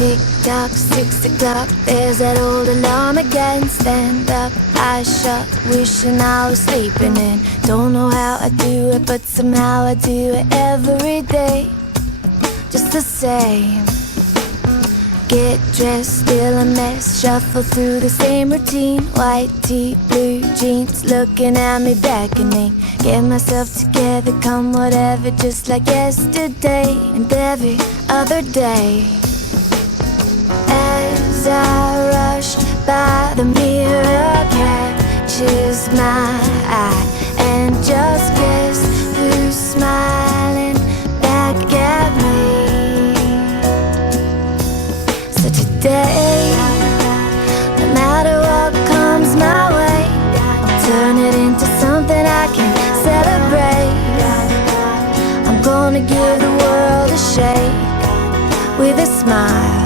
Tick tock, 6 o'clock, there's that old alarm again. Stand up, eyes shut, wishing I was sleeping in. Don't know how I do it, but somehow I do it every day. Just the same. Get dressed, still a mess, shuffle through the same routine. White tee, blue jeans, looking at me beckoning. Get myself together, come whatever, just like yesterday and every other day. As I rush by, the mirror catches my eye, and just guess who's smiling back at me. So today, no matter what comes my way, I'll turn it into something I can celebrate. I'm gonna give the world a shake with a smile.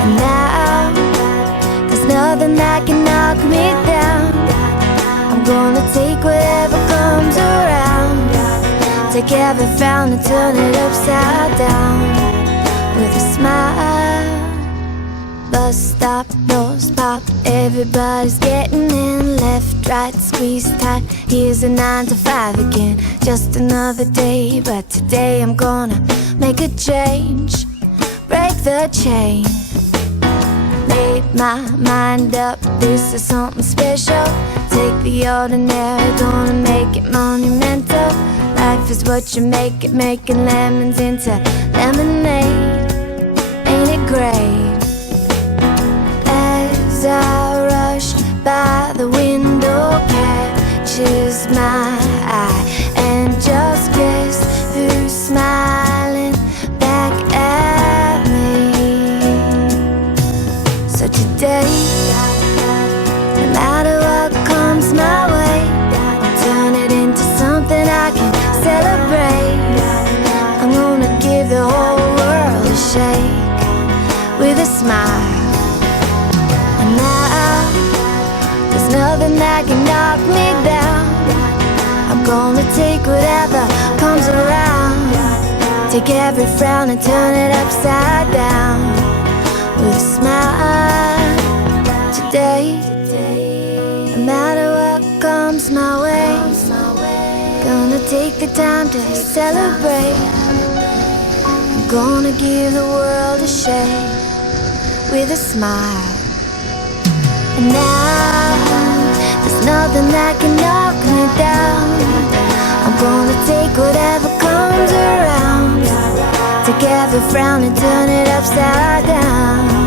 And now, there's nothing that can knock me down. I'm gonna take whatever comes around. Take every frown and turn it upside down with a smile. Bus stop, doors pop, everybody's getting in. Left, right, squeeze tight, here's a 9 to 5 again. Just another day, but today I'm gonna make a change. Break the chain. Made my mind up, this is something special. Take the ordinary, gonna make it monumental. Life is what you make it, making lemons into lemonade. Ain't it great? As I rush by, the window catches my eye, and just guess who's smiling back at me. So today, no matter what comes my way, I'll turn it into something I can celebrate. I'm gonna give the whole world a shake with a smile. And now, there's nothing that can knock me down. I'm gonna take whatever comes around. Take every frown and turn it upside down with a smile. Today, no matter what comes my way, gonna take the time to celebrate. I'm gonna give the world a shake with a smile. And now, there's nothing that can knock me down. I'm gonna take whatever comes around. Take every frown and turn it upside down